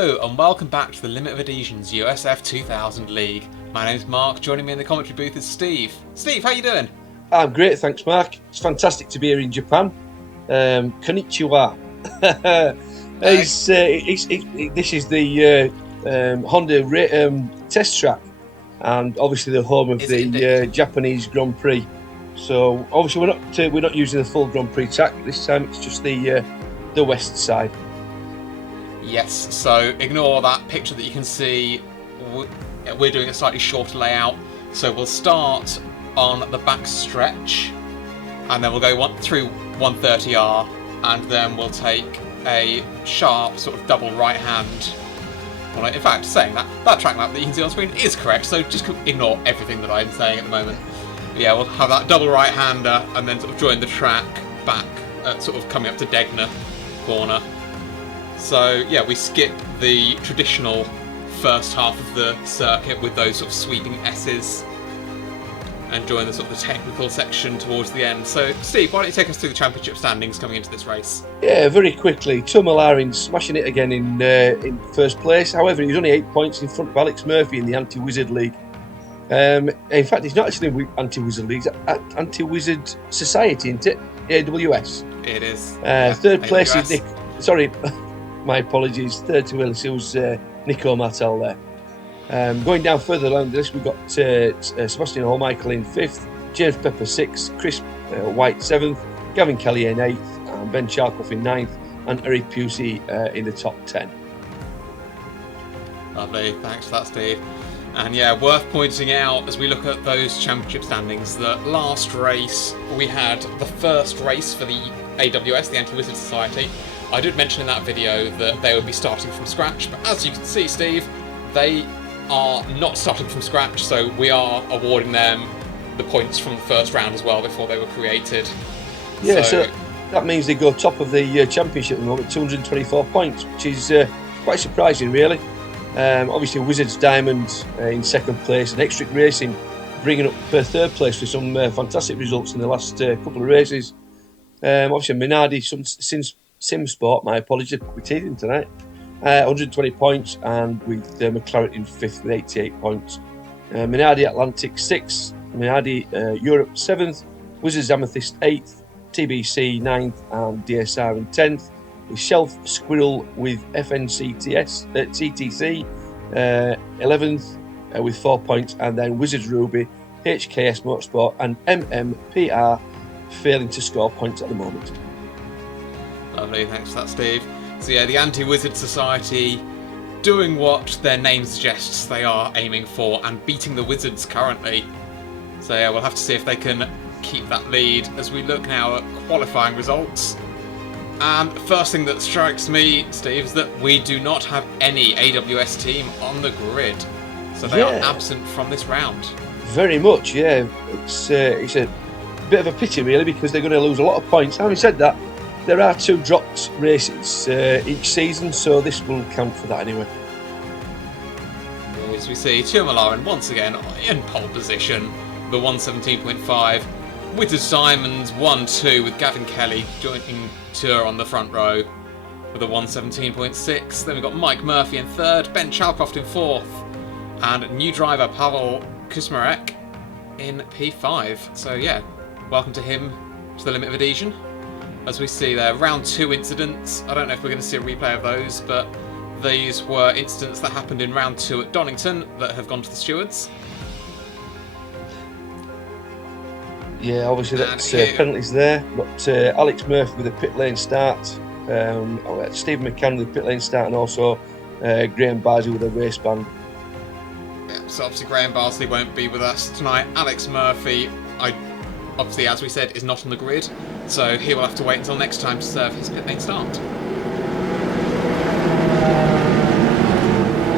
Hello and welcome back to the Limit of Adhesion's USF2000 League. My name's Mark, joining me in the commentary booth is Steve. Steve, how you doing? I'm great, thanks Mark. It's fantastic to be here in Japan. Konnichiwa. This is the Honda test track and obviously the home of the Japanese Grand Prix. So obviously we're not using the full Grand Prix track this time. It's just the west side. Yes, so ignore that picture that you can see. We're doing a slightly shorter layout. So we'll start on the back stretch and then we'll go through 130R and then we'll take a sharp sort of double right hand. Well, in fact, saying that track map that you can see on screen is correct, so just ignore everything that I'm saying at the moment. But yeah, we'll have that double right hander and then sort of join the track back sort of coming up to Degner corner. So yeah, we skip the traditional first half of the circuit with those sort of sweeping S's and join the sort of the technical section towards the end. So Steve, why don't you take us through the championship standings coming into this race? Yeah, very quickly. Tomo smashing it again in first place. However, he's only 8 points in front of Alex Murphy in the Anti-Wizard League. In fact, it's not actually Anti-Wizard League, it's Anti-Wizard Society, isn't it? AWS. It is. Third place is Nick. Sorry, my apologies. Third to Willis, it was Nico Martel there. Going down further along the list, we've got Sebastian Holmichael in 5th, James Pepper 6th, Chris White 7th, Gavin Kelly in 8th, and Ben Charkoff in 9th, and Eric Pusey in the top 10. Lovely, thanks for that, Steve. And yeah, worth pointing out as we look at those championship standings that last race we had the first race for the AWS, the Anti-Wizard Society. I did mention in that video that they would be starting from scratch, but as you can see, Steve, they are not starting from scratch, so we are awarding them the points from the first round as well before they were created. Yeah, so that means they go top of the championship at the moment, 224 points, which is quite surprising, really. Obviously, Wizards Diamond in second place, and Extric Racing bringing up third place with some fantastic results in the last couple of races. Obviously, Minardi, SimSport, my apologies, we're teasing tonight. 120 points, and with McLaren in 5th with 88 points. Minardi Atlantic 6th, Minardi Europe 7th, Wizards Amethyst 8th, TBC 9th, and DSR in 10th. With Shelf Squirrel with CTC 11th with 4 points, and then Wizards Ruby, HKS Motorsport, and MMPR failing to score points at the moment. Lovely, thanks for that, Steve. So yeah, the Anti-Wizard Society doing what their name suggests they are aiming for and beating the Wizards currently. So yeah, we'll have to see if they can keep that lead as we look now at qualifying results. And the first thing that strikes me, Steve, is that we do not have any AWS team on the grid. So they are absent from this round. Very much, yeah. It's a bit of a pity, really, because they're going to lose a lot of points. Having said that, there are 2 dropped races each season, so this will count for that anyway. As we see, Tuomalainen once again in pole position, the 117.5. Wizards Diamonds 1-2 with Gavin Kelly joining Tour on the front row with a 117.6. Then we've got Mike Murphy in 3rd, Ben Chalcroft in 4th, and new driver Pavel Kusmarek in P5. So yeah, welcome to him to the Limit of Adhesion. As we see there, round 2 incidents. I don't know if we're going to see a replay of those, but these were incidents that happened in round 2 at Donington that have gone to the stewards. Yeah, obviously that's penalties there. Got Alex Murphy with a pit lane start, Stephen McCann with a pit lane start, and also Graham Barsley with a race ban. Yeah, so obviously Graham Barsley won't be with us tonight. Alex Murphy, obviously, as we said, is not on the grid, so he will have to wait until next time to serve his pit lane start.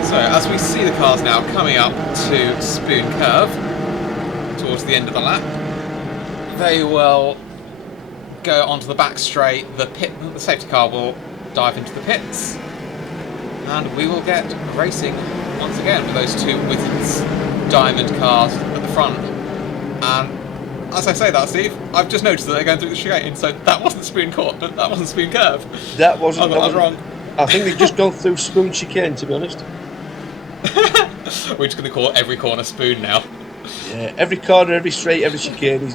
So as we see the cars now coming up to Spoon Curve towards the end of the lap, they will go onto the back straight. The safety car will dive into the pits, and we will get racing once again with those 2 Wizards Diamond cars at the front. And as I say that, Steve, I've just noticed that they're going through the chicane, so that wasn't Spoon Court, but that wasn't Spoon Curve. That wasn't. I was wrong. I think they've just gone through Spoon chicane, to be honest. We're just going to call every corner Spoon now. Yeah, every corner, every straight, every chicane,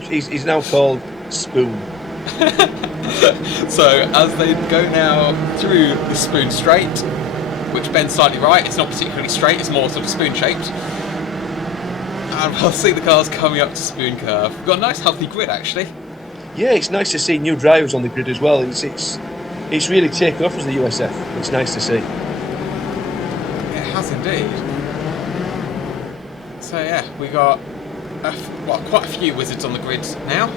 he's now called Spoon. So as they go now through the Spoon straight, which bends slightly right, it's not particularly straight, it's more sort of spoon shaped. And we'll see the cars coming up to Spoon curve. We've got a nice healthy grid actually. Yeah, it's nice to see new drivers on the grid as well. It's really taken off as the USF. It's nice to see. It has indeed. So yeah, we got quite a few wizards on the grid now.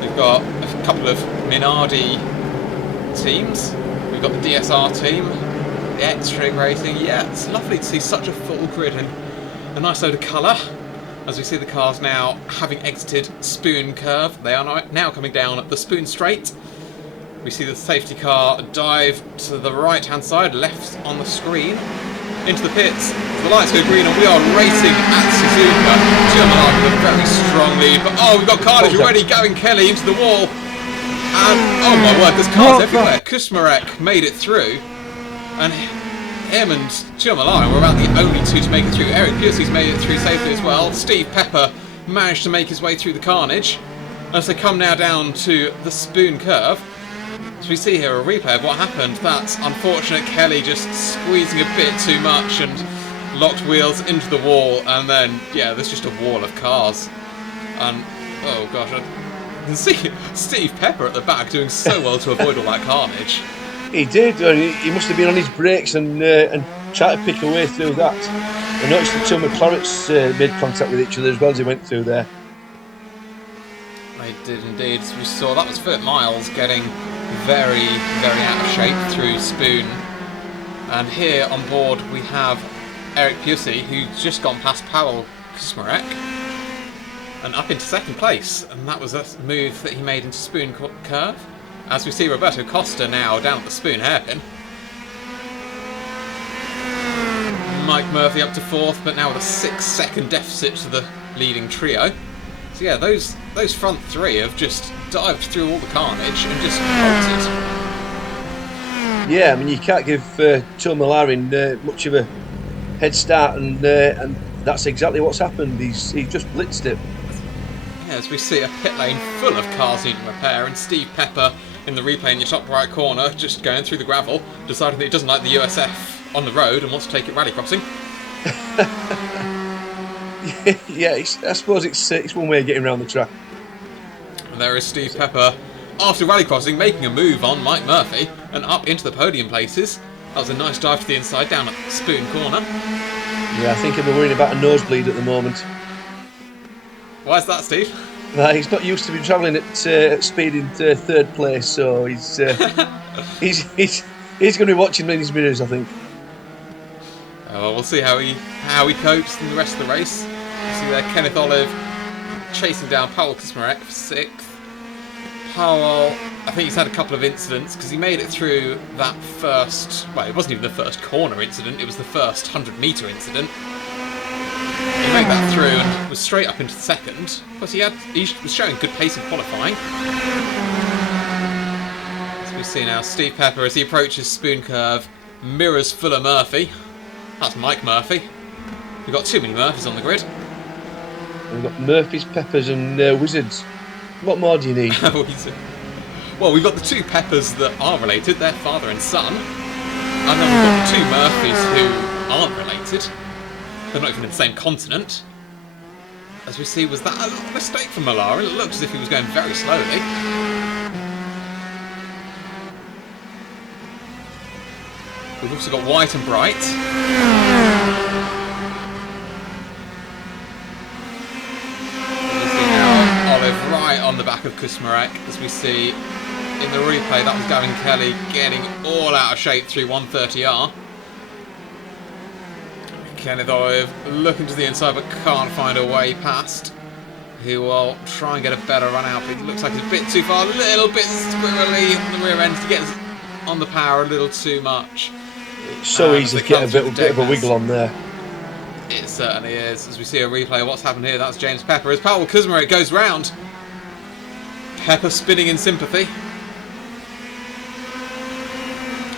We've got a couple of Minardi teams. We've got the DSR team, the X-Trig Racing. Yeah, it's lovely to see such a full grid and a nice load of colour. As we see the cars now having exited Spoon curve, they are now coming down the Spoon straight. We see the safety car dive to the right-hand side, left on the screen, into the pits. The lights go green and we are racing at Suzuka. German with a very strong lead, but oh, we've got carnage already going Kelly into the wall. And oh my word, there's cars everywhere. Kusmarek made it through, and him and Chilmalari were about the only two to make it through. Eric Piercy's made it through safely as well. Steve Pepper managed to make his way through the carnage. As they come now down to the Spoon curve, as we see here a replay of what happened, that's unfortunate Kelly just squeezing a bit too much and locked wheels into the wall, and then yeah, there's just a wall of cars. And oh gosh, I can see Steve Pepper at the back doing so well to avoid all that carnage. He did. He must have been on his brakes and tried to pick a way through that. I noticed the two McLarets made contact with each other as well as he went through there. They did indeed. We saw that was Philip Miles getting very, very out of shape through Spoon. And here on board we have Eric Piercy, who's just gone past Pavel Kusmarek and up into second place. And that was a move that he made into Spoon curve. As we see Roberto Costa now down at the Spoon hairpin. Mike Murphy up to fourth, but now with a 6-second deficit to the leading trio. So yeah, those front three have just dived through all the carnage and just bolted. Yeah, I mean you can't give Tourmalarin much of a head start, and that's exactly what's happened. He's just blitzed it. Yeah, as we see a pit lane full of cars needing repair, and Steve Pepper in the replay in your top right corner, just going through the gravel, deciding that he doesn't like the USF on the road and wants to take it rallycrossing. Yeah, I suppose it's one way of getting around the track. And there is Steve Pepper, after rallycrossing, making a move on Mike Murphy and up into the podium places. That was a nice dive to the inside down at Spoon corner. Yeah, I think he'll be worrying about a nosebleed at the moment. Why is that, Steve? He's not used to be travelling at speed in third place, so he's going to be watching in his mirrors, I think. Well, we'll see how he copes in the rest of the race. You see there Kenneth Olive chasing down Pavel Kusmarek for sixth. Powell, I think he's had a couple of incidents because he made it through that first. Well, it wasn't even the first corner incident; it was the first 100-meter incident. He made that through and was straight up into the second. Plus, he was showing good pace in qualifying. As we see now, Steve Pepper, as he approaches Spoon curve, mirrors Fuller Murphy. That's Mike Murphy. We've got too many Murphys on the grid. We've got Murphys, Peppers, and Wizards. What more do you need? Well, we've got the two Peppers that are related. They're father and son. And then we've got the two Murphys who aren't related. They're not even in the same continent. As we see, was that a little mistake from Malari? It looked as if he was going very slowly. We've also got White and Bright. Olive right on the back of Kusmarek, as we see in the replay. That was Gavin Kelly getting all out of shape through 130R. Kenneth Olive looking to the inside but can't find a way past. He will try and get a better run out, but it looks like he's a bit too far, a little bit squirrely on the rear end to get on the power a little too much. It's so easy to get a bit of a wiggle on there. It certainly is. As we see a replay of what's happened here, that's James Pepper. As Pavel Kusmarek goes round. Pepper spinning in sympathy.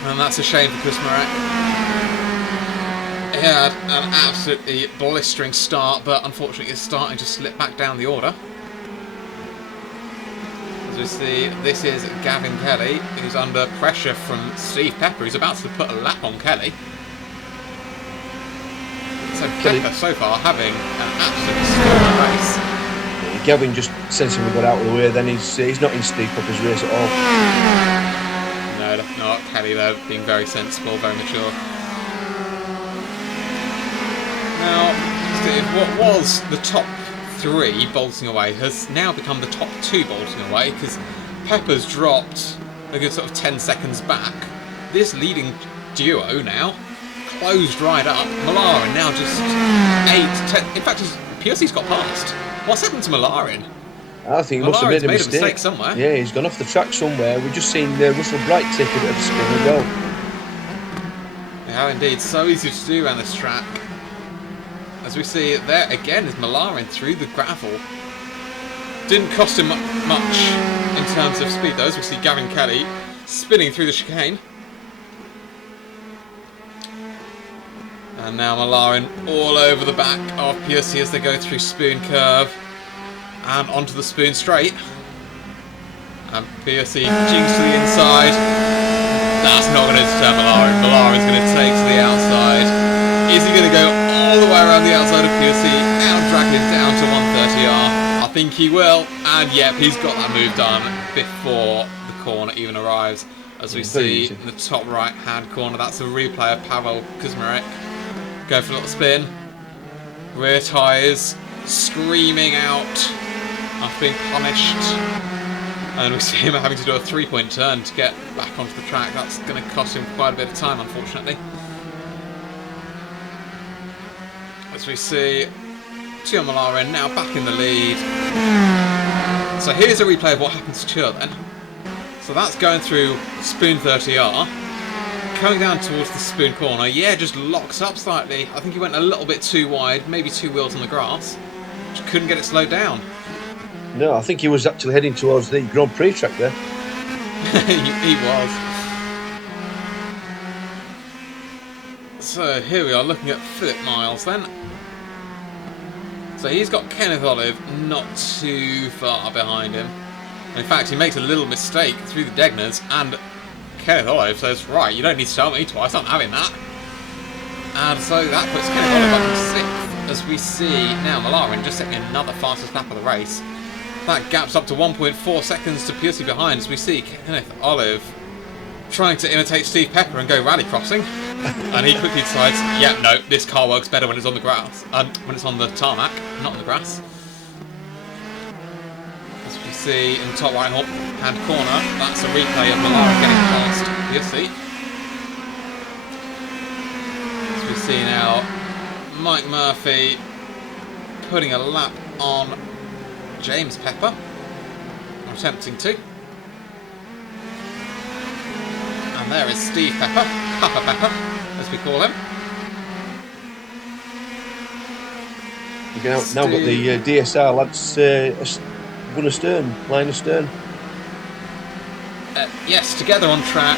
And that's a shame for Kuzmarek. He had an absolutely blistering start, but unfortunately is starting to slip back down the order. As we see, this is Gavin Kelly, who's under pressure from Steve Pepper, who's about to put a lap on Kelly. So Pepper so far having an absolutely scorching race. Gavin just sensibly got out of the way, then he's not in Steve Pepper's race at all. No, definitely not. Kelly though, being very sensible, very mature. Now, Steve, what was the top 3 bolting away has now become the top 2 bolting away, because Pepper's dropped a good sort of 10 seconds back. This leading duo now closed right up. Malarin now just 8, 10. In fact, Piercy's got past. What's happened to Malarin? I think he must have made a mistake somewhere. Yeah, he's gone off the track somewhere. We've just seen Russell Bright take a bit of a spin as well. They have indeed. So easy to do around this track. As we see there again is Malarin through the gravel. Didn't cost him much in terms of speed though, as we see Gavin Kelly spinning through the chicane. And now Malarin all over the back of Piercy as they go through Spoon Curve and onto the Spoon Straight. And Piercy jinks to the inside. That's not going to deter Malarin. Malarin's going to take to the outside. Is he going to go all the way around the outside of Piercy and drag him down to 130R? I think he will. And yep, he's got that move done before the corner even arrives. As we see in the top right hand corner, that's a replay of Pavel Kuzmarek. Go for a little spin. Rear tyres screaming out after being punished. And we see him having to do a 3-point turn to get back onto the track. That's going to cost him quite a bit of time, unfortunately. As we see Tio Malarin now back in the lead. So here's a replay of what happens to Tio then. So that's going through Spoon 30R. Coming down towards the Spoon corner, yeah, just locks up slightly. I think he went a little bit too wide, maybe 2 wheels on the grass. Just couldn't get it slowed down. No, I think he was actually heading towards the Grand Prix track there. he was. So here we are looking at Philip Miles then. So he's got Kenneth Olive not too far behind him. In fact, he makes a little mistake through the Degners, and Kenneth Olive says, right, you don't need to tell me twice, I'm having that. And so that puts Kenneth Olive up in 6th, as we see now Malarin just setting another fastest lap of the race. That gaps up to 1.4 seconds to Piercy behind, as we see Kenneth Olive trying to imitate Steve Pepper and go rally crossing. And he quickly decides, yeah, no, this car works better when it's on the grass, when it's on the tarmac, not on the grass. As we see in the top right hand corner, that's a replay of Malarin getting past Piercy. As we see now, Mike Murphy putting a lap on James Pepper, or attempting to. And there is Steve Pepper, Papa Pepper, as we call him. You've now got the DSR lads run astern, line astern. Yes, together on track.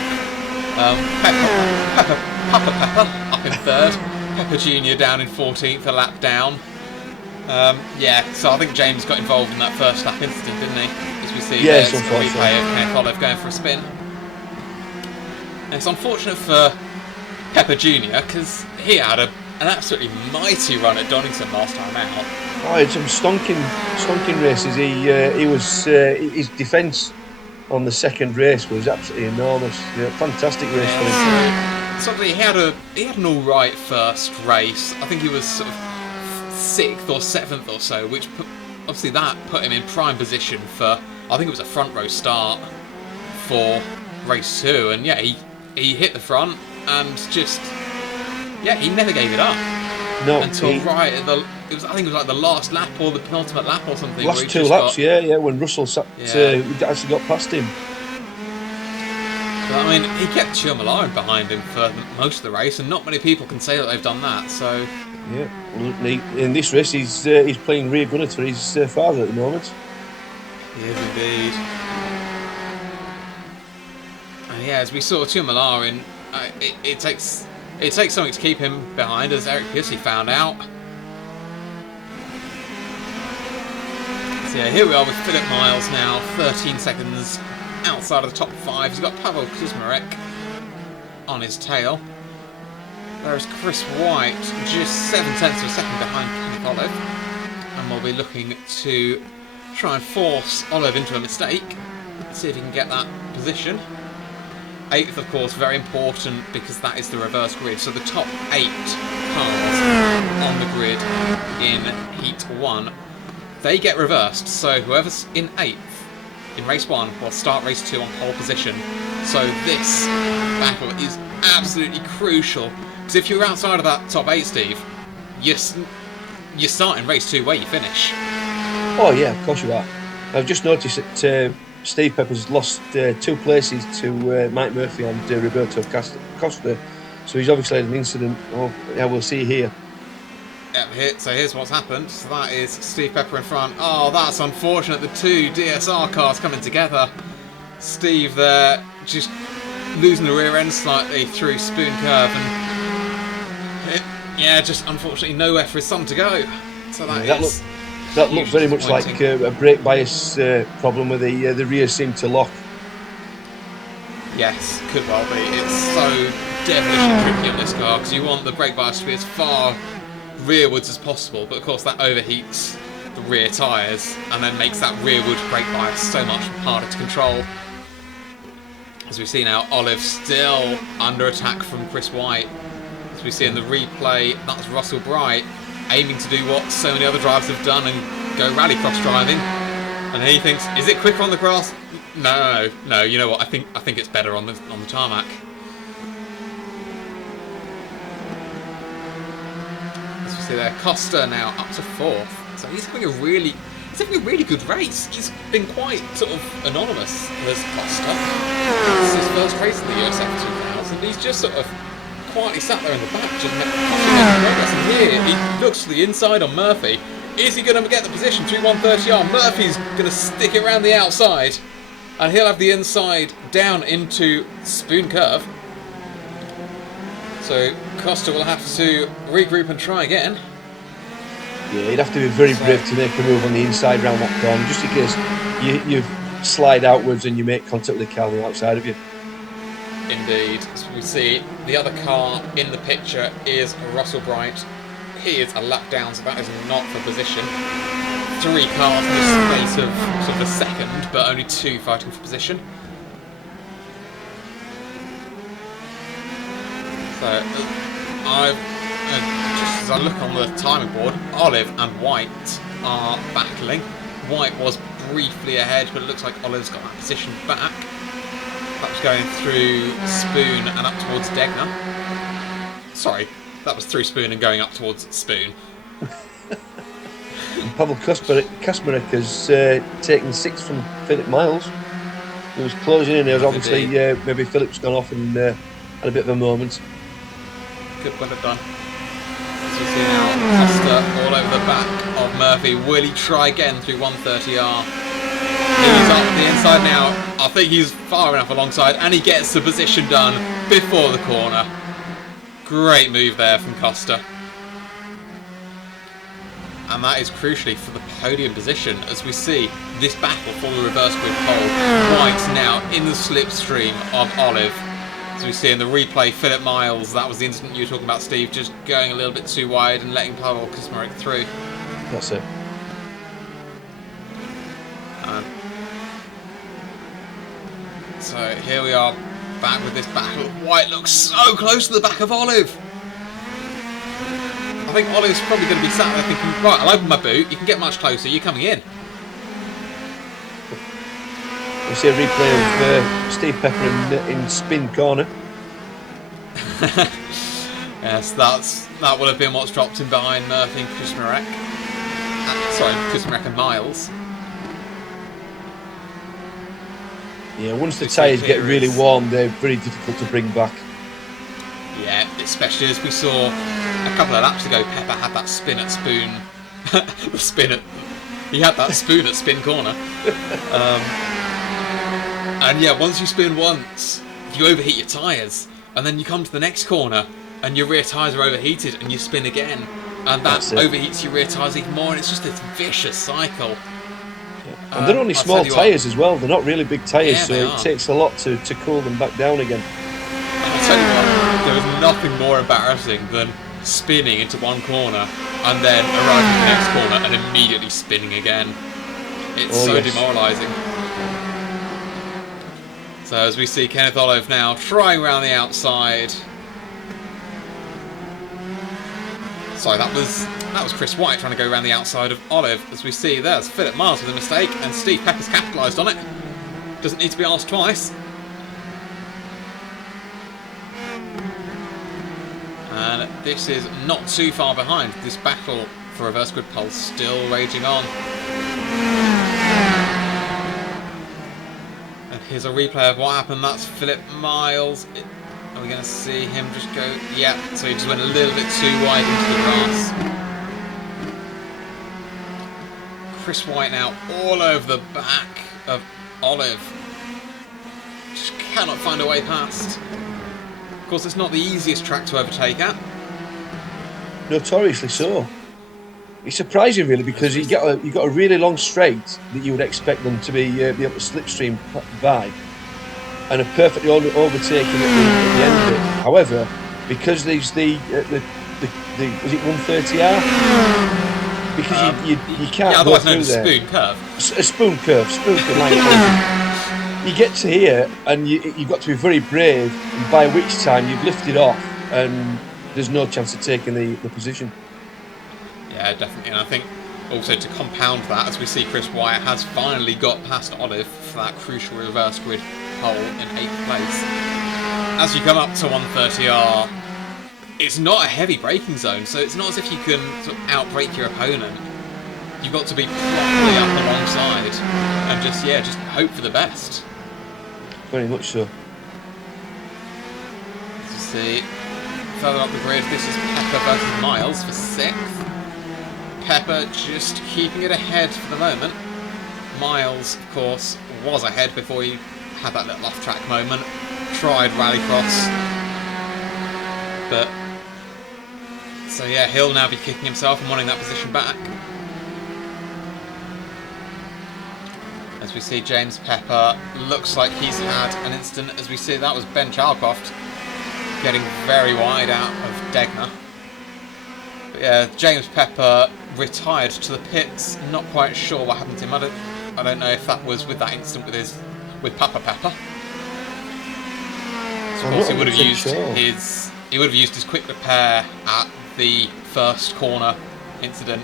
Papa Pepper up in 3rd, Pepper Jr. down in 14th, a lap down. Yeah, so I think James got involved in that first lap incident, didn't he? As we see, there's a replay of Kenneth Olive going for a spin. And it's unfortunate for Pepper Jr. because he had an absolutely mighty run at Donington last time out. Oh, it's some stonking races. He was his defence on the second race was absolutely enormous. Yeah, fantastic race for him. So he had an all right first race. I think he was sort of 6th or 7th or so, which obviously that put him in prime position for, I think it was a front row start for race 2, and yeah, he hit the front and just, yeah, he never gave it up. No, until right at I think it was like the last lap or the penultimate lap or something. Last 2 laps, yeah, when Russell actually got past him. But, I mean, he kept Tio Malarin behind him for most of the race, and not many people can say that they've done that. So yeah, in this race, he's playing rear gunner for his father at the moment. He is indeed. And yeah, as we saw Tio Malarin it takes something to keep him behind, as Eric Piercy found out. So yeah, here we are with Philip Miles now, 13 seconds outside of the top 5. He's got Pavel Kuzmarek on his tail. Whereas Chris White just 7/10 of a second behind Kenneth Olive. And we'll be looking to try and force Olive into a mistake. See if he can get that position. 8th, of course, very important because that is the reverse grid. So the top 8 cars on the grid in Heat 1, they get reversed. So whoever's in 8th in race 1 will start race 2 on pole position. So this battle is absolutely crucial. Because if you're outside of that top 8, Steve, you're starting race 2 where you finish. Oh yeah, of course you are. I've just noticed that Steve Pepper's lost 2 places to Mike Murphy and Roberto Costa. So he's obviously had an incident. Oh, yeah, we'll see here. Yep, so here's what's happened. So that is Steve Pepper in front. Oh, that's unfortunate. The 2 DSR cars coming together. Steve there just losing the rear end slightly through Spoon Curve. And yeah, just unfortunately nowhere for his son to go. So that looked very much like a brake bias problem where the rear seemed to lock. Yes, could well be. It's so devilishly tricky on this car because you want the brake bias to be as far rearwards as possible, but of course that overheats the rear tyres and then makes that rearward brake bias so much harder to control. As we see now, Olive still under attack from Chris White. As we see in the replay, that's Russell Bright aiming to do what so many other drivers have done and go rallycross driving. And he thinks, is it quicker on the grass? No. You know what? I think it's better on the tarmac. As we see there, Costa now up to 4th. So he's having a really good race. He's been quite sort of anonymous as Costa. This is his first race in the USF2000. He's just sort of quietly sat there in the back, just making progress. And here he looks to the inside on Murphy. Is he going to get the position through 130R? Murphy's going to stick it around the outside, and he'll have the inside down into Spoon Curve. So Costa will have to regroup and try again. Yeah, you'd have to be very brave to make a move on the inside round that corner, just in case you slide outwards and you make contact with the car on the outside of you. Indeed. As we see, the other car in the picture is Russell Bright. He is a lap down, so that is not for position. 3 cars in the space of sort of a second, but only 2 fighting for position. So, just as I look on the timing board, Olive and White are battling. White was briefly ahead, but it looks like Olive's got that position back. That was going through Spoon and up towards Degner. Sorry, that was through Spoon and going up towards Spoon. Pavel Kasparek has taken 6th from Philip Miles. He was closing in. There was obviously maybe Philip's gone off and had a bit of a moment. Good point of done. As we see now, Costa all over the back of Murphy. Will he try again through 130R? He's up the inside now. I think he's far enough alongside, and he gets the position done before the corner. Great move there from Costa. And that is crucially for the podium position, as we see this battle for the reverse grid pole. White's now in the slipstream of Olive. As we see in the replay, Philip Miles, that was the incident you were talking about, Steve, just going a little bit too wide and letting Pavel Kuzmarek through. That's it. So here we are back with this battle. White looks so close to the back of Olive. I think Olive's probably going to be sat there thinking, right, I'll open my boot, you can get much closer, you're coming in. We see a replay of Steve Pepper in spin corner. Yes, that would have been what's dropped him behind Murphy and Kuzmarek. Sorry, Kuzmarek and Miles. Yeah, once the tyres get really warm, they're very difficult to bring back. Yeah, especially as we saw a couple of laps ago, Pepper had that spin at Spoon. He had that spoon at spin corner. And yeah, once you spin once, you overheat your tyres. and then you come to the next corner and your rear tyres are overheated and you spin again, and that overheats your rear tyres even more, and it's just this vicious cycle. And they're only small tyres as well. They're not really big tyres, so it takes a lot to cool them back down again. I'll tell you what, there is nothing more embarrassing than spinning into one corner and then arriving at the next corner and immediately spinning again. It's demoralising. So as we see Kenneth Olive now trying around the outside. Sorry, that was Chris White trying to go around the outside of Olive. As we see, there's Philip Miles with a mistake, and Steve Pepper's capitalised on it. Doesn't need to be asked twice. And this is not too far behind. This battle for reverse grid pole still raging on. And here's a replay of what happened. That's Philip Miles. Are we going to see him just go? Yeah, so he just went a little bit too wide into the grass. Chris White now all over the back of Olive. Just cannot find a way past. Of course, it's not the easiest track to overtake at. Notoriously so. It's surprising, really, because you got a really long straight that you would expect them to be able to slipstream by, and are perfectly overtaken at the end of it. However, because there's the was it 130R? Because you can't go through there. Spoon curve. A spoon curve line. You get to here and you've got to be very brave, and by which time you've lifted off and there's no chance of taking the position. Yeah, definitely. And I think also to compound that, as we see Chris White has finally got past Olive for that crucial reverse grid pole in 8th place. As you come up to 130R, it's not a heavy braking zone, so it's not as if you can sort of outbrake your opponent. You've got to be properly up alongside and just hope for the best. Very much so. As you see, further up the grid, this is Pepper versus Miles for 6th. Pepper just keeping it ahead for the moment. Miles, of course, was ahead before he had that little off-track moment. Tried rallycross, but so yeah, he'll now be kicking himself and wanting that position back. As we see James Pepper, looks like he's had an incident. As we see, that was Ben Chalcroft getting very wide out of Degner. But yeah, James Pepper retired to the pits. Not quite sure what happened to him. I don't know if that was with that incident with Papa Pepper. So of course, he would have used his quick repair at the first corner incident.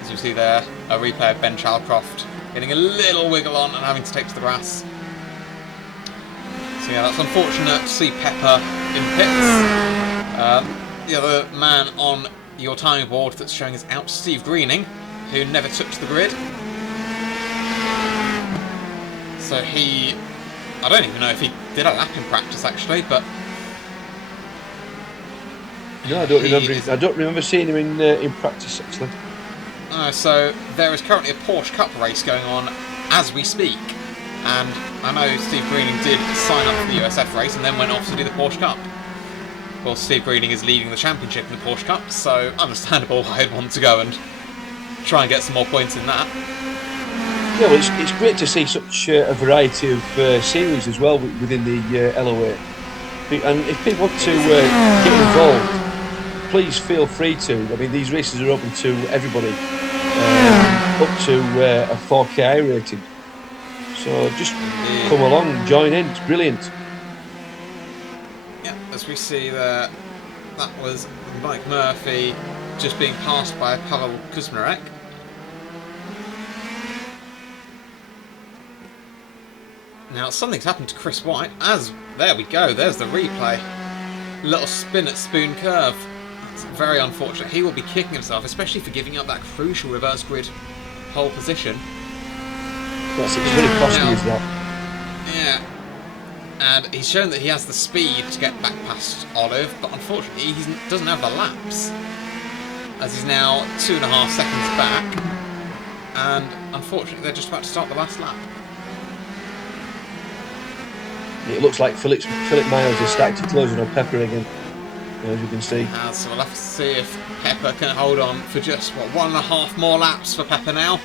As you see there, a replay of Ben Chalcroft getting a little wiggle on and having to take to the grass. So yeah, that's unfortunate to see Pepper in pits. The other man on your timing board that's showing is out Steve Greening, who never took to the grid. So I don't even know if he did a lap in practice actually, but no, I don't remember seeing him in practice actually. So there is currently a Porsche Cup race going on as we speak, and I know Steve Greening did sign up for the USF race and then went off to do the Porsche Cup. Of course, Steve Greening is leading the championship in the Porsche Cup, so understandable why he'd want to go and try and get some more points in that. Yeah, well, it's great to see such a variety of series as well within the LOA. And if people want to get involved, please feel free to. I mean, these races are open to everybody, up to a 4K rating. So just come along, join in. It's brilliant. Yeah, as we see there, that was Mike Murphy just being passed by Pavel Kuzmarek. Now, something's happened to Chris White, there we go, there's the replay. Little spin at Spoon Curve. That's very unfortunate. He will be kicking himself, especially for giving up that crucial reverse grid pole position. It's really costly, is that? Yeah. And he's shown that he has the speed to get back past Olive, but unfortunately he doesn't have the laps. As he's now 2.5 seconds back. And unfortunately they're just about to start the last lap. It looks like Philip Miles has started to close in on Pepper again, as you can see. So we'll have to see if Pepper can hold on for just, what, 1.5 more laps for Pepper now.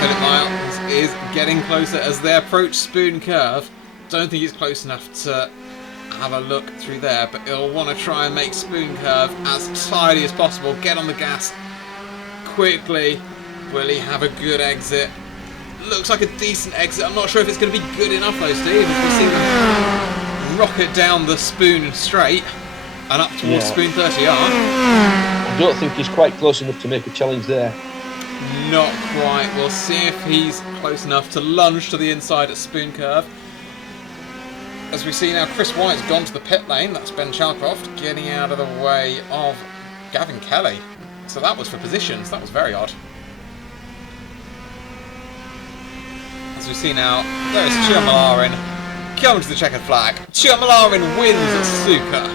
Philip Miles is getting closer as they approach Spoon Curve. Don't think he's close enough to have a look through there, but he'll want to try and make Spoon Curve as tidy as possible. Get on the gas quickly. Will he have a good exit? Looks like a decent exit. I'm not sure if it's going to be good enough though, Steve. If we see them rocket down the Spoon straight and up towards Spoon 30R. I don't think he's quite close enough to make a challenge there. Not quite. We'll see if he's close enough to lunge to the inside at Spoon Curve. As we see now, Chris White's gone to the pit lane. That's Ben Chalcroft getting out of the way of Gavin Kelly. So that was for positions. That was very odd. As we see now, there's Malarin coming to the checkered flag. Malarin wins at Suzuka.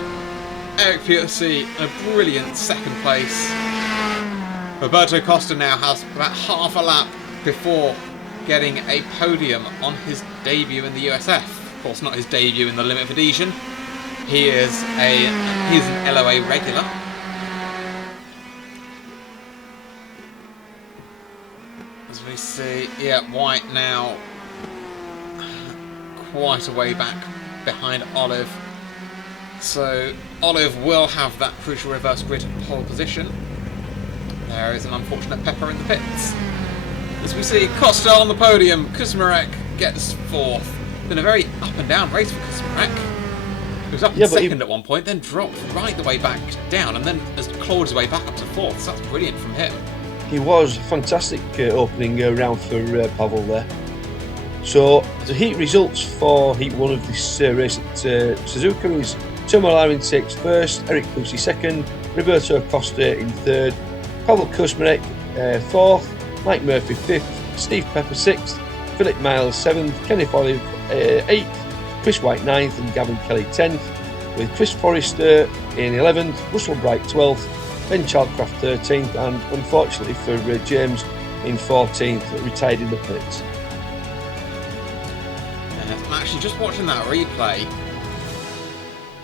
Eric Piercy in a brilliant second place. Roberto Costa now has about half a lap before getting a podium on his debut in the USF. Of course, not his debut in the Limit of Adhesion. He's an LOA regular. As we see, White now quite a way back behind Olive. So Olive will have that crucial reverse grid pole position. There is an unfortunate Pepper in the pits. As we see, Costa on the podium. Kuzmarek gets 4th. Been a very up and down race for Kuzmarek. He was up in second at one point, then dropped right the way back down, and then has clawed his way back up to 4th. So that's brilliant from him. He was a fantastic opening round for Pavel there. So the heat results for Heat 1 of this race at Suzuka is Tom Malarin takes first, Eric Piercy second, Roberto Costa in third, Pavel Kuzmarek 4th, Mike Murphy 5th, Steve Pepper 6th, Philip Miles 7th, Kenneth Olive 8th, Chris White 9th and Gavin Kelly 10th, with Chris Forrester in 11th, Russell Bright 12th, Ben Chalcroft 13th and unfortunately for James in 14th, retired in the pits. I'm actually just watching that replay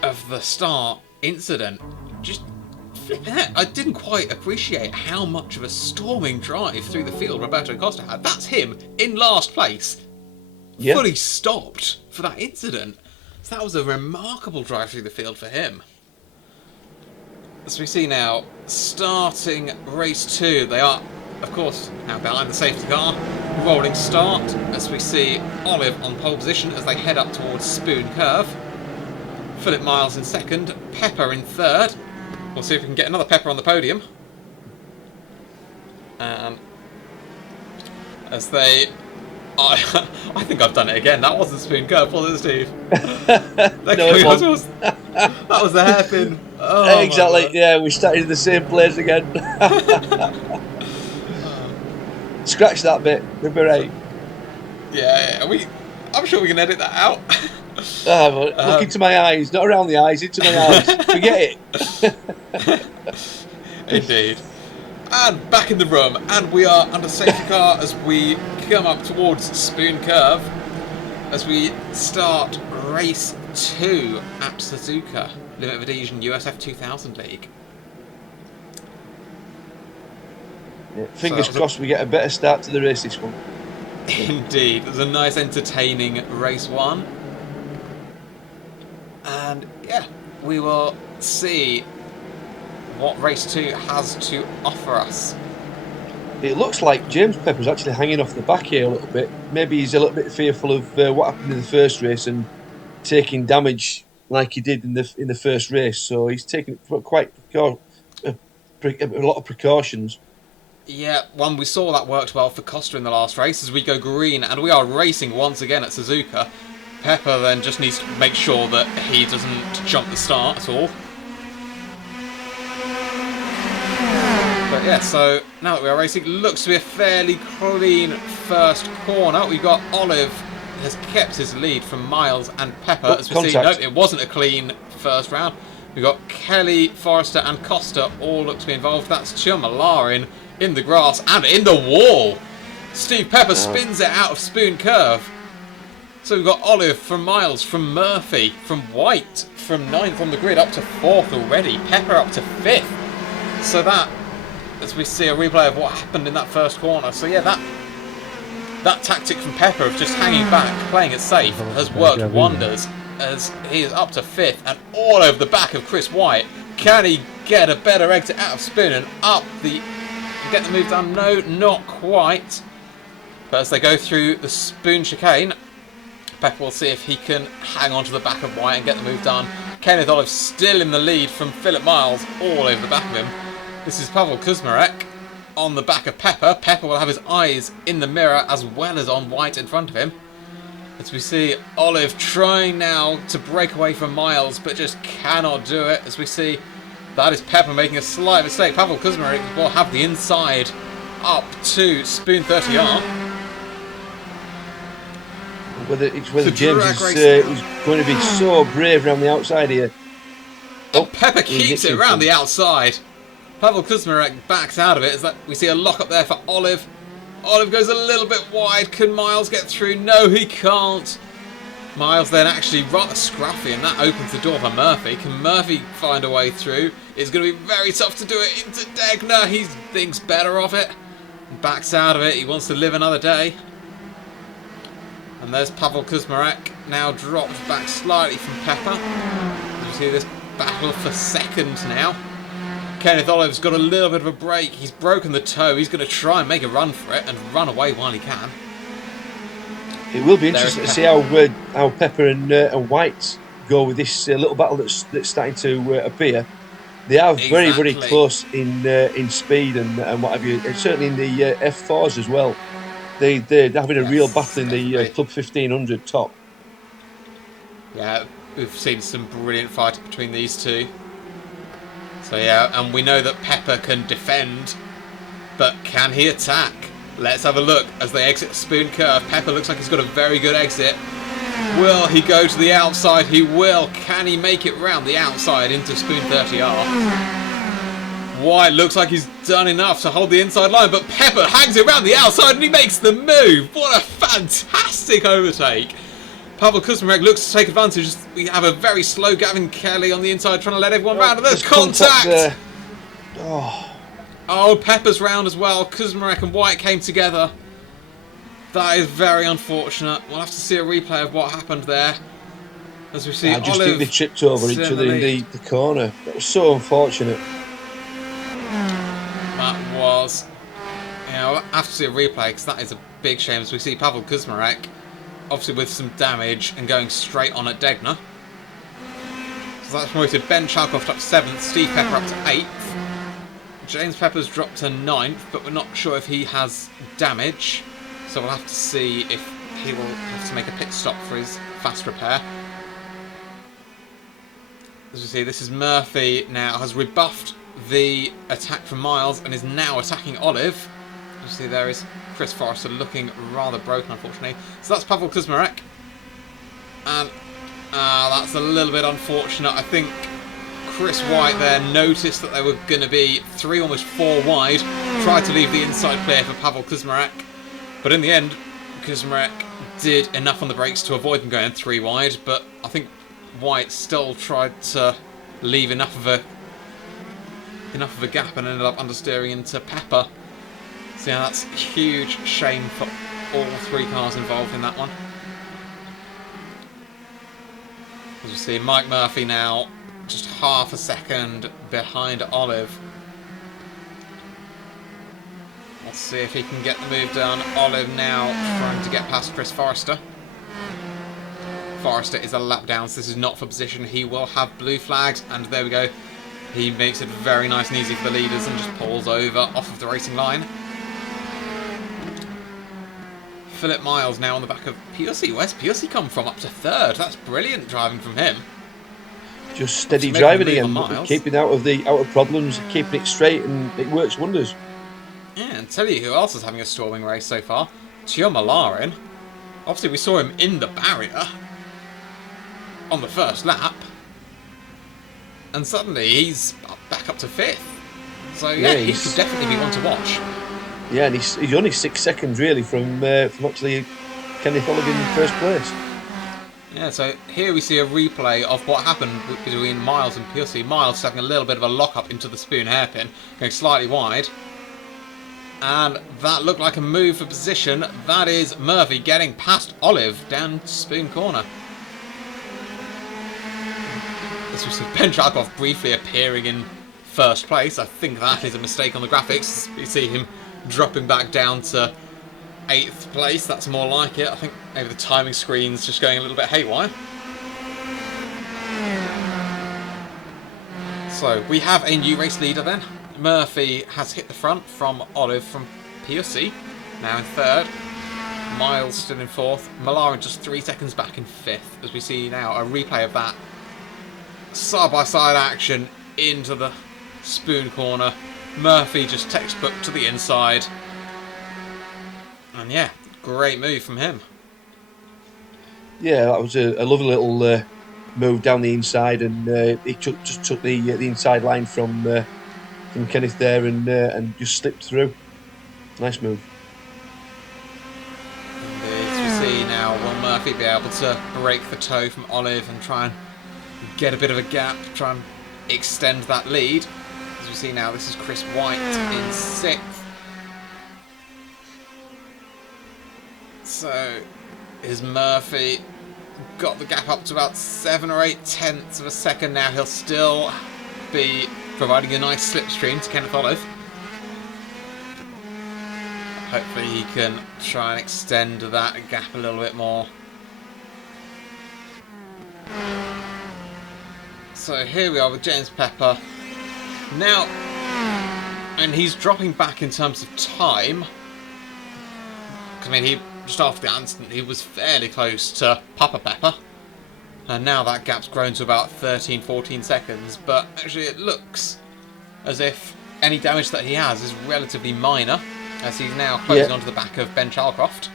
of the start incident. Just flipping it. I didn't quite appreciate how much of a storming drive through the field Roberto Costa had. That's him in last place, fully stopped for that incident. So that was a remarkable drive through the field for him. As we see now, starting race 2, they are, of course, now behind the safety car. Rolling start as we see Olive on pole position as they head up towards Spoon Curve. Philip Miles in second, Pepper in third. We'll see if we can get another Pepper on the podium. As they... I think I've done it again. That wasn't Spoon Curve, was it, Steve? No, it wasn't. That was the hairpin. Oh, exactly, yeah, we started in the same place again. Scratch that bit, we'll be right. Yeah, I'm sure we can edit that out. Look into my eyes, not around the eyes, into my eyes. Forget it. Indeed. And back in the room, and we are under safety car as we come up towards Spoon Curve as we start race 2 at Suzuka, Limit of Adhesion USF2000 League. Yeah, fingers crossed we get a better start to the race this one. Indeed, it was a nice entertaining race 1. And yeah, we will see what race 2 has to offer us. It looks like James Pepper's actually hanging off the back here a little bit. Maybe he's a little bit fearful of what happened in the first race and taking damage like he did in the first race. So he's taking quite a lot of precautions. Yeah, we saw that worked well for Costa in the last race as we go green and we are racing once again at Suzuka. Pepper then just needs to make sure that he doesn't jump the start at all. But yeah, so now that we are racing, looks to be a fairly clean first corner. We've got Olive has kept his lead from Miles and Pepper. As we see, nope, it wasn't a clean first round. We've got Kelly, Forrester and Costa all look to be involved. That's Malarin in the grass and in the wall. Steve Pepper spins it out of Spoon Curve. So we've got Olive from Miles, from Murphy, from White, from 9th on the grid up to 4th already. Pepper up to 5th. So that, as we see a replay of what happened in that first corner. So yeah, that tactic from Pepper of just hanging back, playing it safe, has worked wonders, as he is up to 5th and all over the back of Chris White. Can he get a better exit out of spin and get the move done? No, not quite. But as they go through the spoon chicane, Pepper will see if he can hang on to the back of White and get the move done. Kenneth Olive still in the lead from Philip Miles, all over the back of him. This is Pavel Kuzmarek on the back of Pepper. Pepper will have his eyes in the mirror as well as on White in front of him. As we see Olive trying now to break away from Miles, but just cannot do it. As we see that is Pepper making a slight mistake. Pavel Kuzmarek will have the inside up to Spoon 30R. Whether James is going to be so brave around the outside here. Oh, Pepper keeps it around the outside. Pavel Kuzmarek backs out of it as that we see a lock up there for Olive. Olive goes a little bit wide. Can Miles get through? No, he can't. Miles then actually rather scruffy, and that opens the door for Murphy. Can Murphy find a way through? It's going to be very tough to do it into Degner. He thinks better of it. Backs out of it. He wants to live another day. And there's Pavel Kuzmarek, now dropped back slightly from Pepper. You see this battle for second now. Kenneth Olive's got a little bit of a break. He's broken the toe. He's going to try and make a run for it and run away while he can. It will be interesting to see how Pepper and White go with this little battle that's starting to appear. They are very, very close in speed and what have you. And certainly in the F4s as well. They're having a real battle in the Club 1500 top. Yeah, we've seen some brilliant fighting between these two. So yeah, and we know that Pepper can defend, but can he attack? Let's have a look as they exit the spoon curve. Pepper looks like he's got a very good exit. Will he go to the outside? He will. Can he make it round the outside into spoon 30R? White looks like he's done enough to hold the inside line, but Pepper hangs it around the outside and he makes the move. What a fantastic overtake. Pavel Kuzmarek looks to take advantage. We have a very slow Gavin Kelly on the inside trying to let everyone round, and there's contact! Oh, Pepper's round as well. Kuzmarek and White came together. That is very unfortunate. We'll have to see a replay of what happened there. As we see I just think they tripped over each other in the corner. That was so unfortunate. That was... we'll have to see a replay because that is a big shame. As we see Pavel Kuzmarek, obviously with some damage and going straight on at Degner. So that's promoted Ben Chalkoff up to 7th, Steve Pepper up to 8th. James Pepper's dropped to 9th, but we're not sure if he has damage. So we'll have to see if he will have to make a pit stop for his fast repair. As we see, this is Murphy now, has rebuffed the attack from Miles and is now attacking Olive. You see there is Chris Forrester looking rather broken, unfortunately. So that's Pavel Kuzmarek. And that's a little bit unfortunate. I think Chris White there noticed that they were going to be 3, almost 4 wide. Tried to leave the inside clear for Pavel Kuzmarek. But in the end, Kuzmarek did enough on the brakes to avoid them going 3 wide. But I think White still tried to leave enough of a gap and ended up understeering into Pepper. So yeah, that's a huge shame for all 3 cars involved in that one. As you see, Mike Murphy now just half a second behind Olive. Let's see if he can get the move done. Olive now trying to get past Chris Forrester. Forrester is a lap down, so this is not for position. He will have blue flags, and there we go. He makes it very nice and easy for the leaders and just pulls over off of the racing line. Philip Miles now on the back of Pusey. Where's Pusey come from? Up to 3rd. That's brilliant driving from him. Just steady driving again, keeping out of problems, keeping it straight, and it works wonders. Yeah, and tell you who else is having a storming race so far. Tio Malarin. Obviously we saw him in the barrier on the first lap. And suddenly he's back up to 5th. So yeah, he could definitely be one to watch. Yeah, and he's only 6 seconds really from actually Kenneth Olive in first place. Yeah, so here we see a replay of what happened between Miles and PLC. Miles having a little bit of a lock-up into the spoon hairpin, going slightly wide. And that looked like a move for position. That is Murphy getting past Olive down spoon corner. As we see Ben Charkoff briefly appearing in first place. I think that is a mistake on the graphics. You see him dropping back down to 8th place. That's more like it. I think maybe the timing screen's just going a little bit haywire. So we have a new race leader then. Murphy has hit the front from Olive from POC, now in 3rd. Miles still in 4th. Malarin just 3 seconds back in 5th, as we see now a replay of that side-by-side action into the spoon corner. Murphy just textbook to the inside. And yeah, great move from him. Yeah, that was a lovely little move down the inside, and he just took the inside line from Kenneth there and just slipped through. Nice move. Indeed, as we see now, will Murphy be able to break the toe from Olive and try and get a bit of a gap, try and extend that lead? As we see now, this is Chris White in 6th. So, is Murphy got the gap up to about 7 or 8 tenths of a second now. He'll still be providing a nice slipstream to Kenneth Olive. Hopefully he can try and extend that gap a little bit more. So here we are with James Pepper. Now, and he's dropping back in terms of time. I mean, he just after the incident, he was fairly close to Papa Pepper. And now that gap's grown to about 13, 14 seconds. But actually it looks as if any damage that he has is relatively minor, as he's now closing onto the back of Ben Charlcroft.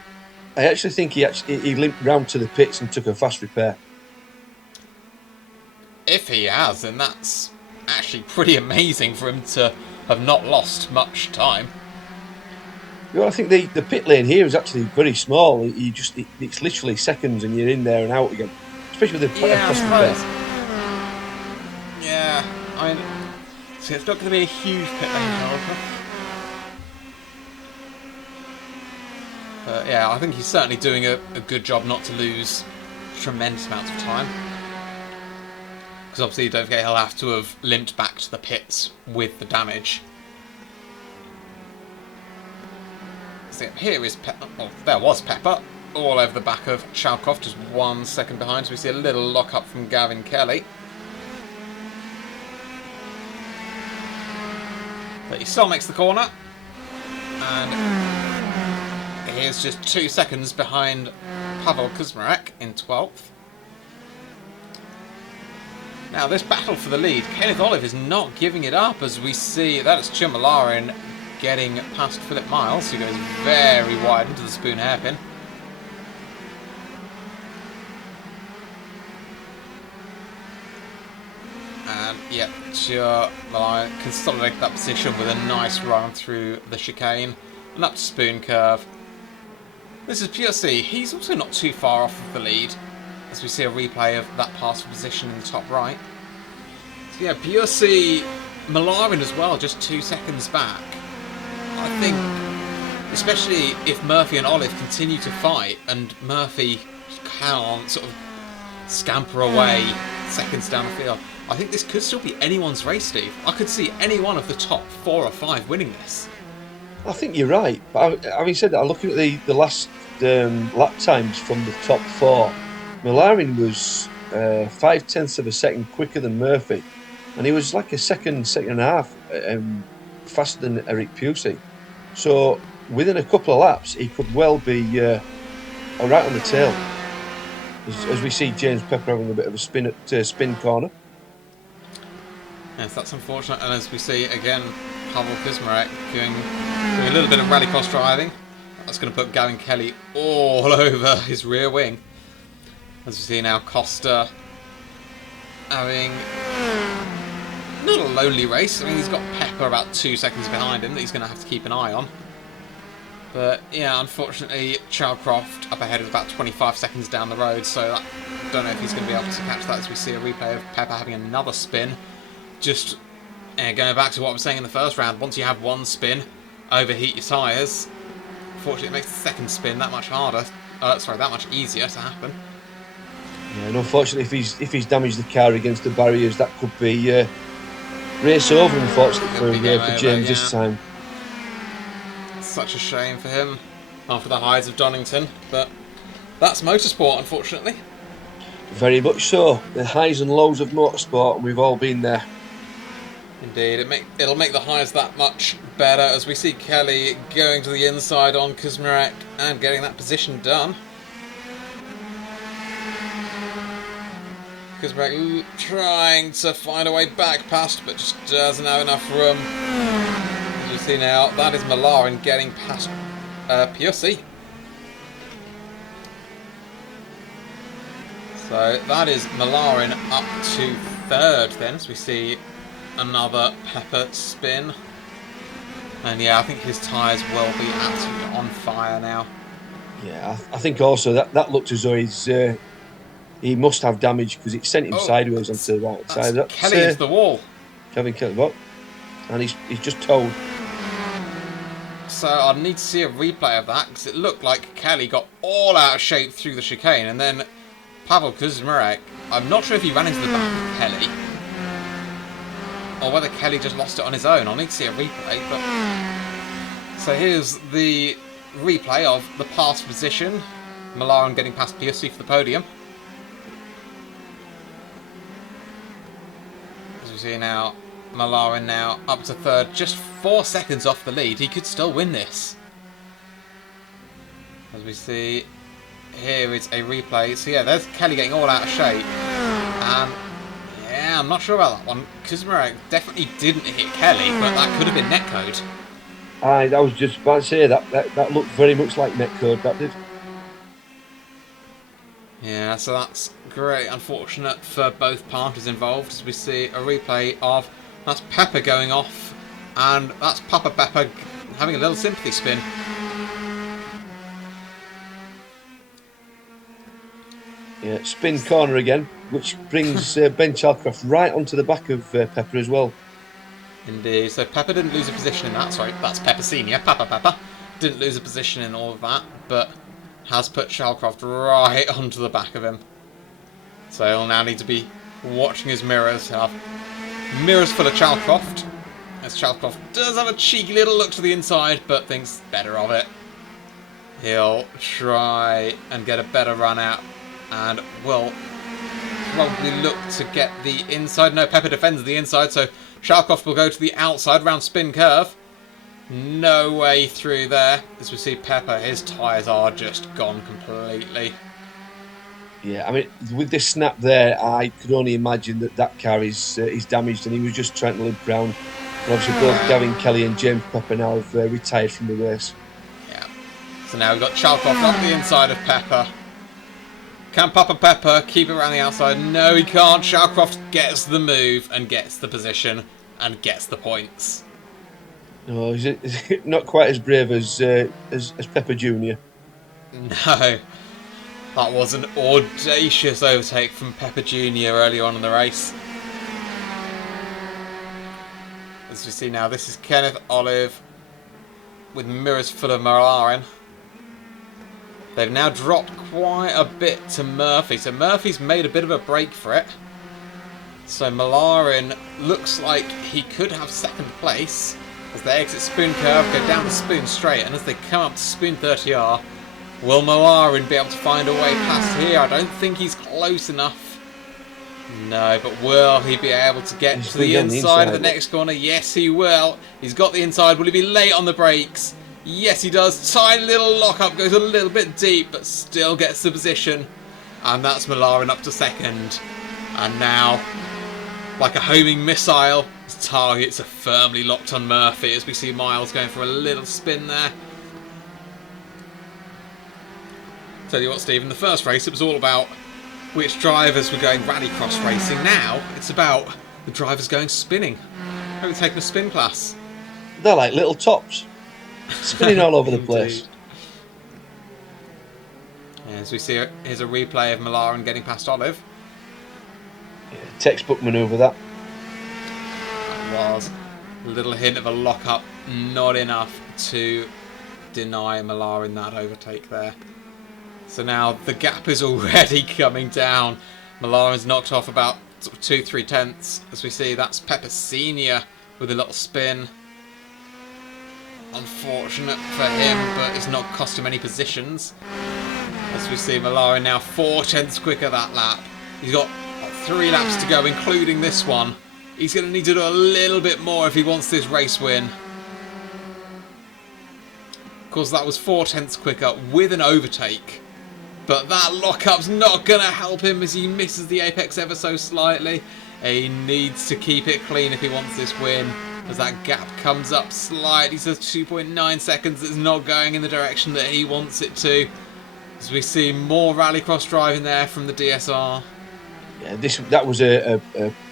I actually think he limped round to the pits and took a fast repair. If he has, then that's actually pretty amazing for him to have not lost much time. Well, I think the pit lane here is actually very small. It's literally seconds and you're in there and out again. Especially with the fast repair. Yeah, I mean, so it's not going to be a huge pit lane, however. But yeah, I think he's certainly doing a good job not to lose tremendous amounts of time. Because obviously, don't forget, he'll have to have limped back to the pits with the damage. So here is Pepper. Well, there was Pepper, all over the back of Chalkoff, just 1 second behind. So we see a little lock up from Gavin Kelly. But he still makes the corner. And here's just 2 seconds behind Pavel Kuzmarek in 12th. Now this battle for the lead, Kenneth Olive is not giving it up, as we see that it's Chimalarin getting past Philip Miles, who goes very wide into the spoon hairpin. And yeah, Chimalarin consolidated that position with a nice run through the chicane and up to spoon curve. This is PLC. He's also not too far off of the lead, as we see a replay of that pass for position in the top right. So yeah, PLC Malarin as well, just 2 seconds back. I think, especially if Murphy and Olive continue to fight and Murphy can't sort of scamper away seconds down the field, I think this could still be anyone's race, Steve. I could see any one of the top 4 or 5 winning this. I think you're right. But having said that, I'm looking at the last lap times from the top 4. Malarin was 0.5 of a second quicker than Murphy, and he was like a second and a half faster than Eric Pusey. So within a couple of laps, he could well be right on the tail. As we see James Pepper having a bit of a spin at spin corner. Yes, that's unfortunate. And as we see again, Pavel Kuzmarek doing a little bit of rallycross driving. That's going to put Gavin Kelly all over his rear wing. As we see now, Costa having not a lonely race. I mean, he's got Pepper about 2 seconds behind him that he's going to have to keep an eye on. But yeah, unfortunately, Chalcroft up ahead is about 25 seconds down the road, so I don't know if he's going to be able to catch that as we see a replay of Pepper having another spin. Just going back to what I was saying in the first round, once you have one spin, overheat your tyres. Fortunately, it makes the second spin that much harder. That much easier to happen. Yeah, and unfortunately, if he's damaged the car against the barriers, that could be race over. Unfortunately for James this time. Such a shame for him after the highs of Donington, but that's motorsport, unfortunately. Very much so. The highs and lows of motorsport, and we've all been there. Indeed, it'll make the highs that much better as we see Kelly going to the inside on Kuzmarek and getting that position done. Kuzmarek trying to find a way back past, but just doesn't have enough room. As you see now, that is Malarin getting past POC. So that is Malarin up to third then, as we see another Pepper spin. And yeah, I think his tyres will be absolutely on fire now. Yeah, I think also that looked as though he must have damage because it sent him sideways onto the right side. That's Kelly into the wall. Kevin Kelly, what? And he's just told. So I'd need to see a replay of that because it looked like Kelly got all out of shape through the chicane, and then Pavel Kuzmarek, I'm not sure if he ran into the back of Kelly or whether Kelly just lost it on his own. I'll need to see a replay. But so here's the replay of the past position. Malarin getting past POC for the podium. As we see now, Malarin now up to third, just 4 seconds off the lead. He could still win this. As we see, here is a replay. So yeah, there's Kelly getting all out of shape. Yeah, I'm not sure about that one. Kuzmarek definitely didn't hit Kelly, but that could have been netcode. I was just about to say that looked very much like netcode, that did. Yeah, so that's great. Unfortunate for both parties involved, as we see a replay of that's Pepper going off, and that's Papa Pepper having a little sympathy spin. Yeah, spin corner again, which brings Ben Chalcroft right onto the back of Pepper as well. Indeed, so Pepper didn't lose a position in that. Sorry, that's Pepper Senior. Papa Pepper didn't lose a position in all of that, but has put Chalcroft right onto the back of him. So he'll now need to be watching his mirrors. He'll have mirrors full of Chalcroft, as Chalcroft does have a cheeky little look to the inside, but thinks better of it. He'll try and get a better run out, and will probably look to get the inside. No, Pepper defends the inside, so Chalcroft will go to the outside round spin curve. No way through there. As we see Pepper, his tyres are just gone completely. Yeah, I mean, with this snap there, I could only imagine that car is damaged, and he was just trying to limp round. And obviously both Gavin Kelly and James Pepper now have retired from the race. Yeah. So now we've got Chalcroft on the inside of Pepper. Can Papa Pepper keep it around the outside? No, he can't. Chalcroft gets the move and gets the position and gets the points. No, is it not quite as brave as Pepper Jr.? No. That was an audacious overtake from Pepper Jr. early on in the race. As we see now, this is Kenneth Olive with mirrors full of Malarin. They've now dropped quite a bit to Murphy, so Murphy's made a bit of a break for it. So Malarin looks like he could have second place as they exit Spoon Curve, go down the Spoon straight, and as they come up to Spoon 30R, will Malarin be able to find a way past here? I don't think he's close enough. No, but will he be able to get to the inside of the next corner? Yes, he will. He's got the inside. Will he be late on the brakes? Yes, he does. Tiny little lock-up, goes a little bit deep, but still gets the position. And that's Malarin up to second. And now, like a homing missile, his targets are firmly locked on Murphy as we see Miles going for a little spin there. Tell you what, Steve, in the first race it was all about which drivers were going rallycross racing. Now it's about the drivers going spinning. Have you taken a spin class? They're like little tops. spinning all over the place. As we see, here's a replay of Malarin getting past Olive. Yeah, textbook manoeuvre that. That was a little hint of a lock-up, not enough to deny Malarin that overtake there. So now the gap is already coming down. Malarin's knocked off about 2-3 tenths. As we see, that's Pepper Senior with a little spin. Unfortunate for him, but it's not cost him any positions. As we see, Malarin now 4 tenths quicker that lap. He's got 3 laps to go, including this one. He's going to need to do a little bit more if he wants this race win. Of course, that was 4 tenths quicker with an overtake. But that lock-up's not going to help him as he misses the apex ever so slightly. He needs to keep it clean if he wants this win. As that gap comes up slightly, so 2.9 seconds is not going in the direction that he wants it to. As we see more rallycross driving there from the DSR. Yeah, that was a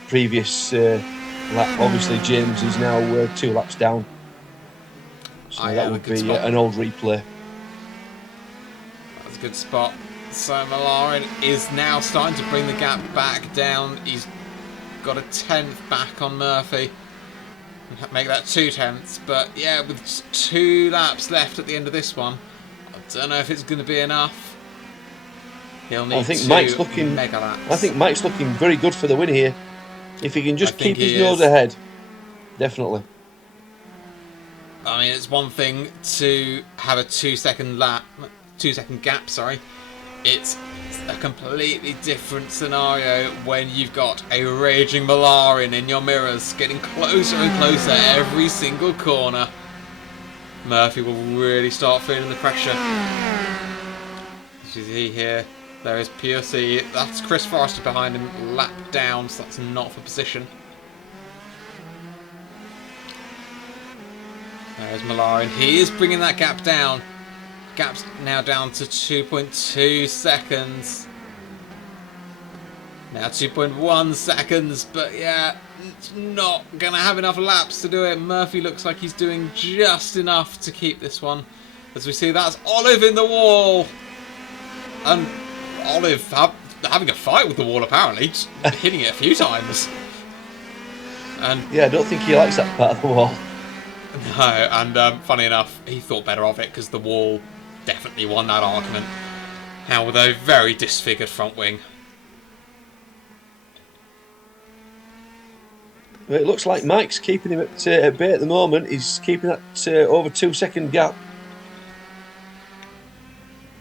previous lap. Obviously, James is now 2 laps down. So that would be an old replay. That's a good spot. So Malarin is now starting to bring the gap back down. He's got a 10th back on Murphy. Make that 2 tenths. But yeah, with just 2 laps left at the end of this one, I don't know if it's going to be enough. He'll need mega laps. I think Mike's looking very good for the win here. If he can just keep his nose ahead, definitely. I mean, it's one thing to have a 2-second gap, sorry. It's a completely different scenario when you've got a raging Malarin in your mirrors, getting closer and closer every single corner. Murphy will really start feeling the pressure. As you see here, there is POC. That's Chris Forrester behind him, lap down, so that's not for position. There's Malarin. He is bringing that gap down. Gap's now down to 2.2 seconds. Now 2.1 seconds, but yeah, it's not going to have enough laps to do it. Murphy looks like he's doing just enough to keep this one. As we see, that's Olive in the wall. And Olive having a fight with the wall, apparently, just hitting it a few times. And yeah, I don't think he likes that part of the wall. No, and funny enough, he thought better of it because the wall definitely won that argument. Now with a very disfigured front wing. Well, it looks like Mike's keeping him at bay at the moment. He's keeping that over 2-second gap.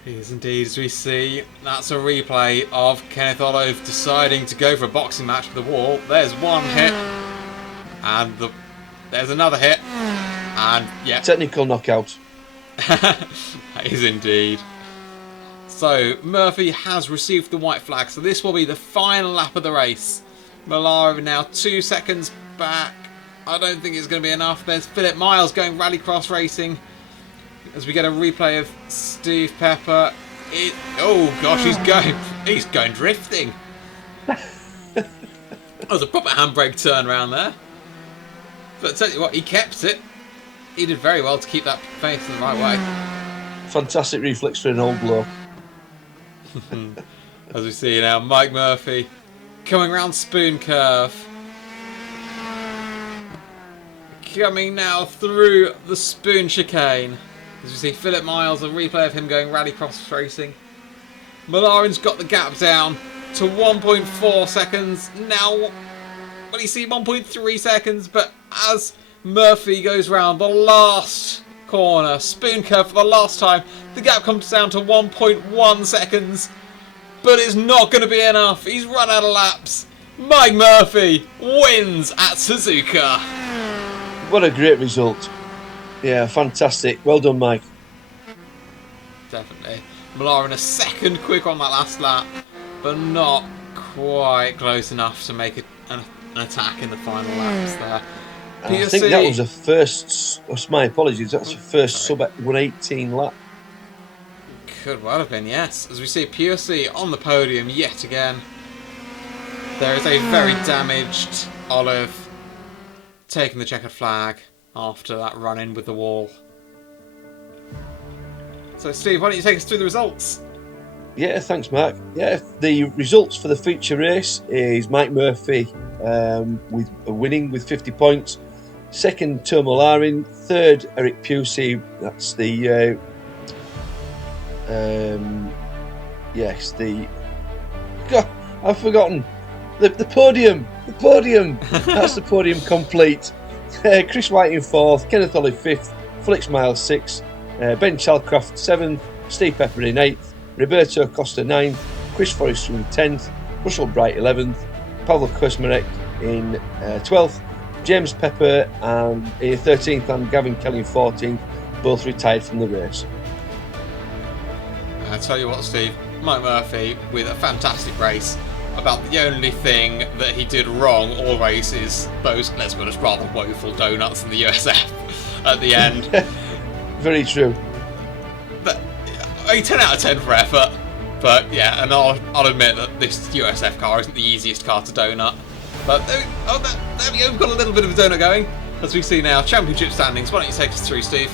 He is indeed, as we see. That's a replay of Kenneth Olive deciding to go for a boxing match with the wall. There's one hit, and there's another hit, and yeah. Technical knockout. That is indeed. So, Murphy has received the white flag, so this will be the final lap of the race. Malarin now 2 seconds back. I don't think it's going to be enough. There's Philip Miles going rallycross racing. As we get a replay of Steve Pepper. Oh gosh, he's going drifting. That was a proper handbrake turn around there. But I tell you what, he kept it. He did very well to keep that facing the right way. Fantastic reflex for an old bloke. As we see now, Mike Murphy coming round Spoon Curve. Coming now through the Spoon Chicane. As we see Philip Miles, a replay of him going rallycross racing. Malarin's got the gap down to 1.4 seconds. Now, well, you see 1.3 seconds, but as Murphy goes round the last corner, Spoon Curve for the last time, the gap comes down to 1.1 seconds. But it's not going to be enough. He's run out of laps. Mike Murphy wins at Suzuka. What a great result. Yeah, fantastic. Well done, Mike. Definitely. Malarin a second quick on that last lap, but not quite close enough to make an attack in the final laps there. I think that was the first, my apologies, that's the first sub 118 lap. Could well have been, yes. As we see POC on the podium yet again. There is a very damaged Olive taking the checkered flag after that run-in with the wall. So, Steve, why don't you take us through the results? Yeah, thanks, Mark. Yeah, the results for the feature race is Mike Murphy with winning with 50 points. Second, Tomo Larin. Third, Eric Pusey. That's the God, I've forgotten the podium. The podium. That's the podium complete. Chris White in fourth, Kenneth Olive fifth, Felix Miles sixth, Ben Chalcroft seventh, Steve Pepper in eighth, Roberto Costa ninth, Chris Forrester in 10th, Russell Bright 11th, Pavel Kosmarek in 12th, James Pepper in 13th, and Gavin Kelly in 14th, both retired from the race. I tell you what, Steve, Mike Murphy with a fantastic race. About the only thing that he did wrong all race is those, let's be honest, rather woeful donuts in the USF at the end. Very true. But, 10 out of 10 for effort. But yeah, and I'll admit that this USF car isn't the easiest car to donut. But there we go, we've got a little bit of a donut going. As we see now, championship standings. Why don't you take us through, Steve?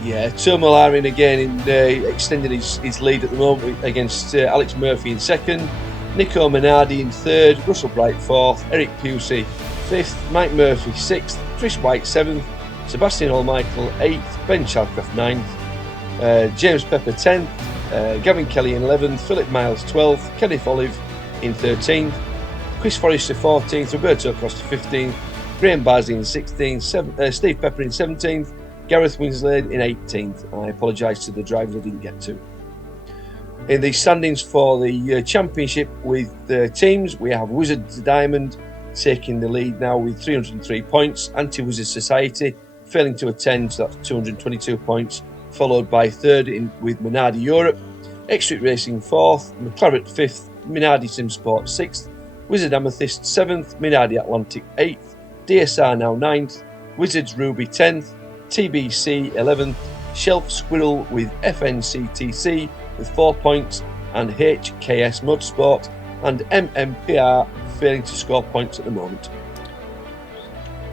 Yeah, Tomo Larin again in extending his lead at the moment against Alex Murphy in second, Nico Menardi in third, Russell Bright fourth, Eric Pusey fifth, Mike Murphy sixth, Chris White seventh, Sebastian Allmichael eighth, Ben Chalcroft ninth, James Pepper 10th, Gavin Kelly in 11th, Philip Miles 12th, Kenneth Olive in 13th, Chris Forrester 14th, Roberto Costa 15th, Graham Barsley in 16th, Steve Pepper in 17th, Gareth Winslade in 18th. I apologise to the drivers I didn't get to. In the standings for the championship with the teams, we have Wizards Diamond taking the lead now with 303 points, Anti-Wizard Society failing to attend, so that's 222 points, followed by third with Minardi Europe, X-Street Racing fourth, McLaren fifth, Minardi Sim Sport sixth, Wizard Amethyst seventh, Minardi Atlantic eighth, DSR now ninth, Wizards Ruby 10th, TBC 11th, Shelf Squirrel with FNCTC with 4 points, and HKS Motorsport and MMPR failing to score points at the moment.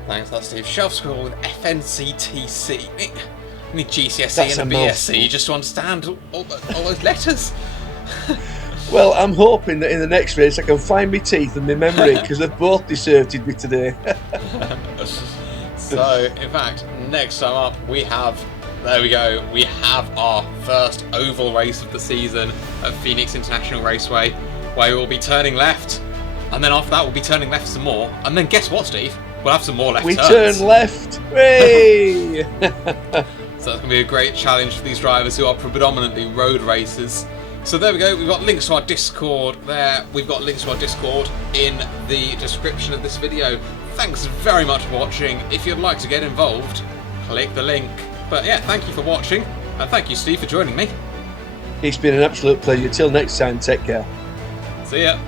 Thanks, that's Steve. Shelf Squirrel with FNCTC. I need GCSE That's and a BSc just to understand all those letters. Well, I'm hoping that in the next race I can find my teeth and my memory, because they've both deserted me today. So, in fact, next time up we have, there we go, we have our first oval race of the season at Phoenix International Raceway, where we'll be turning left, and then after that we'll be turning left some more, and then guess what, Steve? We'll have some more left turns. Turn left! Hooray! So that's going to be a great challenge for these drivers who are predominantly road racers. So there we go, we've got links to our Discord there, we've got links to our Discord in the description of this video. Thanks very much for watching. If you'd like to get involved, click the link. But yeah, thank you for watching, and thank you, Steve, for joining me. It's been an absolute pleasure. Till next time, take care. See ya.